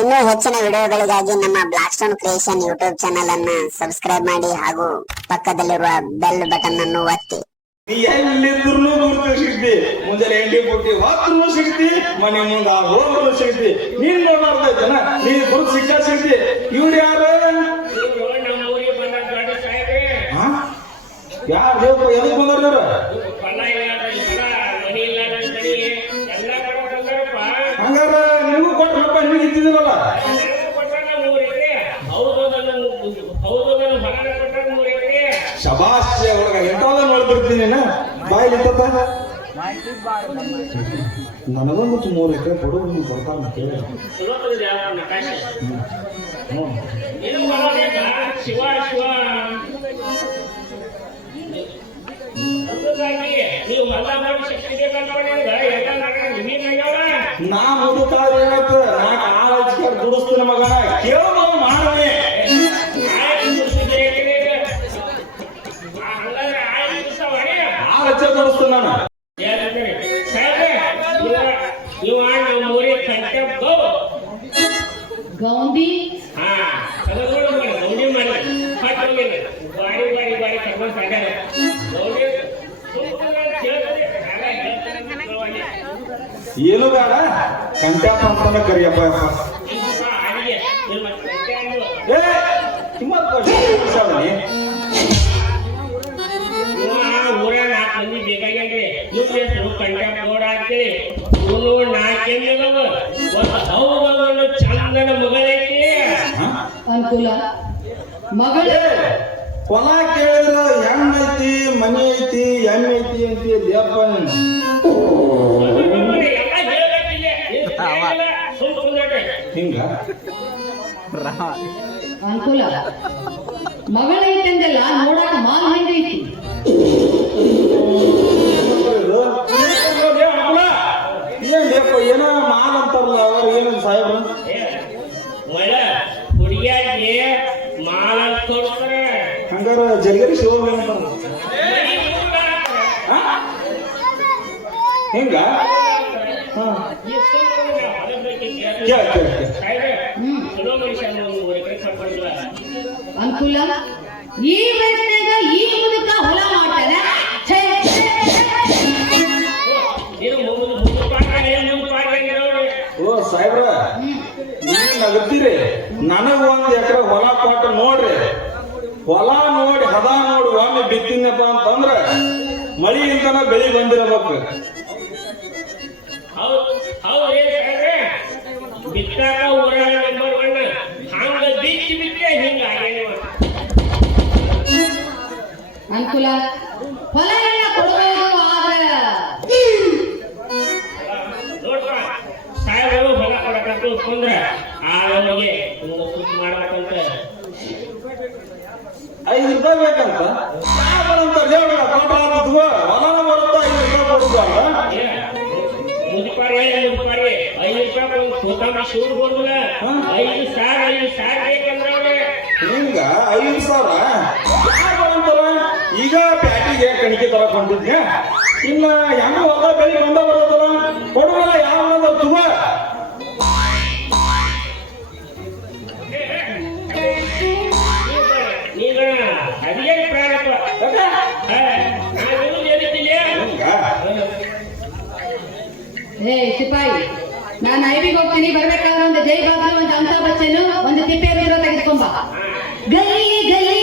ಇನ್ನೂ ಹೆಚ್ಚಿನ ವಿಡಿಯೋಗಳಿಗಾಗಿ ನಮ್ಮ Black Stone Creation YouTube channel ಅನ್ನು ಸಬ್ಸ್ಕ್ರೈಬ್ ಮಾಡಿ ಹಾಗೂ ಪಕ್ಕದಲ್ಲಿರುವ ಬೆಲ್ ಬಟನ್ ಅನ್ನು ಒತ್ತಿ. ನೀ ಎಲ್ಲಿದ್ರು ಸಿಗ್ತಿ, ಮುಂಜಾನೆ ಎಂಡಿ ಕೊಟ್ಟಿ ಹೊತ್ತು ಸಿಗ್ತಿ, ಮನೆ ಮುಂದ ಹೋಗಲು ಸಿಗ್ತಿ. ನೀನ್ ನೋಡ್ತಾಯ್ತನ ನೀ ಗುರುತು ಸಿಗ್ತಿ. ಇವ್ರು ಯಾರು ಯಾರು ಎದಕ್ ಬಂದಾರ? ಹಂಗಾರ ನಿಮಗೂ ಕೊಟ್ರಪ್ಪ, ನಿಮಗೆ ಇದ್ದಿದ್ರಲ್ಲ. ಶಬಾಷ್ ಒಳಗ ಎಂಟಾದ ನೋಡ್ತಿರ್ತೀನಿ ಬಾಯಿಲಿ ನನಗೊಂದು 3 ಎಕರೆ ಕೊಡು, ನೀವು ಕೊಡ್ತಾನೆ ಕೇಳಿ. ನಾ ಮುದುಕಾದ್ರೆ ಏನಾಯ್ತು, ನಾ ಕಾಲ ದುಡಿಸ್ತೀನಿ ಮಗ, ಕೇಳೋ ಮಾಡೇ ತೋರಿಸ್ತೀನಿ ನಾನು. ಗೌಂಡಿ ಏನು ಬೇಡ, ಕಂಟ್ಯಾಪ ಅಂತಾನೆ ಕರಿಯಪ್ಪ. ಅನುಕೂಲ ಮಗಳ ಹೊಲ ಕೇಳಿದ್ರ ಹೆಣ್ಣೈತಿ, ಮನೆ ಐತಿ, ಎಮ್ಮೆ ಐತಿ ಅಂತ ದೇಪ್ಪ. ಹಿಂಗ ಅನುಕೂಲ ಮಗಳ ಐತಂದೆಲ್ಲ ನೋಡಾಕ ಮಾಲ್ ಹೆಂಗೈತಿ. ಏನ್ ದೇಪ್ಪ, ಏನೋ ಮಾಲ್ ಅಂತಾರಲ್ಲ ಅವ್ರು, ಏನಂತ ಸಾಹೇಬ್ರು ಹಂಗಾರ ಜಲ್ಗರಿ ಶಿವ ಹಿಂಗ ಅನುಕೂಲ ಈ ವಯಸ್ಸಿನಾಗ ಈ ಮುದುಕ ಹೊಲ ಮಾಡ್ತಾನೆ. ಓ ಸಾಹೇಬ್ರ, ನೀನ್ ನಗತ್ತೀರಿ. ನನಗ 1 ಎಕರೆ ಹೊಲ ಕೊಟ್ಟು ನೋಡ್ರಿ, ಹೊಲ ನೋಡಿ ಹದ ನೋಡಿ ಒಮ್ಮೆ ಬಿತ್ತಿನಪ್ಪ ಅಂತಂದ್ರ ಮಳಿಯಿಂದನ ಬೆಳಿ ಬಂದಿರಬೇಕು. ಅನುಕೂಲ ಹೊಲ ಎಲ್ಲ ಕೊಡಬಹುದು, ಆದ್ರೆ ಸಾಹೇಬರು ಹೊಲ ಕೊಡಬೇಕು ಅಂದ್ರೆ ಮಾಡ್ಬೇಕಂತ 5 ರೂಪಾಯಿ ಬೇಕಂತ ಹೊಲನ ಬರುತ್ತಾ 5 ರೂಪಾಯಿ ಕೊಡುದು ಅಲ್ಲ. ಮುದುಕಾರಿ 5 ರೂಪಾಯಿ ಕೊಡ್ತಾನ ಶೂಡ್ ಕೊಡುದಿಲ್ಲ. 5,000 ಬೇಕಂದ್ರೆ ಹಿಂಗ 5,000 ಅಂತಾರ. ಈಗ ಪ್ಯಾಟಿಗೆ ಕಣಿಕೆ ತರಕೊಂಡಿದ್ಯ, ಇನ್ನ ಹೆಂಗ ಹೊಲ ಬೆಳಿ ಬಂದ ಬರೋದಲ್ಲ ಕೊಡುವಲ್ಲ. ಯಾವ ತುಗ ಹೇ ಸಿಪಾಯಿ, ನಾನು ಐವಿಗೆ ಹೋಗ್ತೀನಿ. ಬರ್ಬೇಕಾದ್ರೆ ಒಂದು ಜೈ ಬಾಬಾ, ಒಂದು ಅಮಿತಾಬ್ ಬಚ್ಚನ್, ಒಂದು ತಿಪ್ಪೆ ಬೀರೋ ತೆಗೆದುಕೊಂಬ. ಗಲಿ ಗಲಿ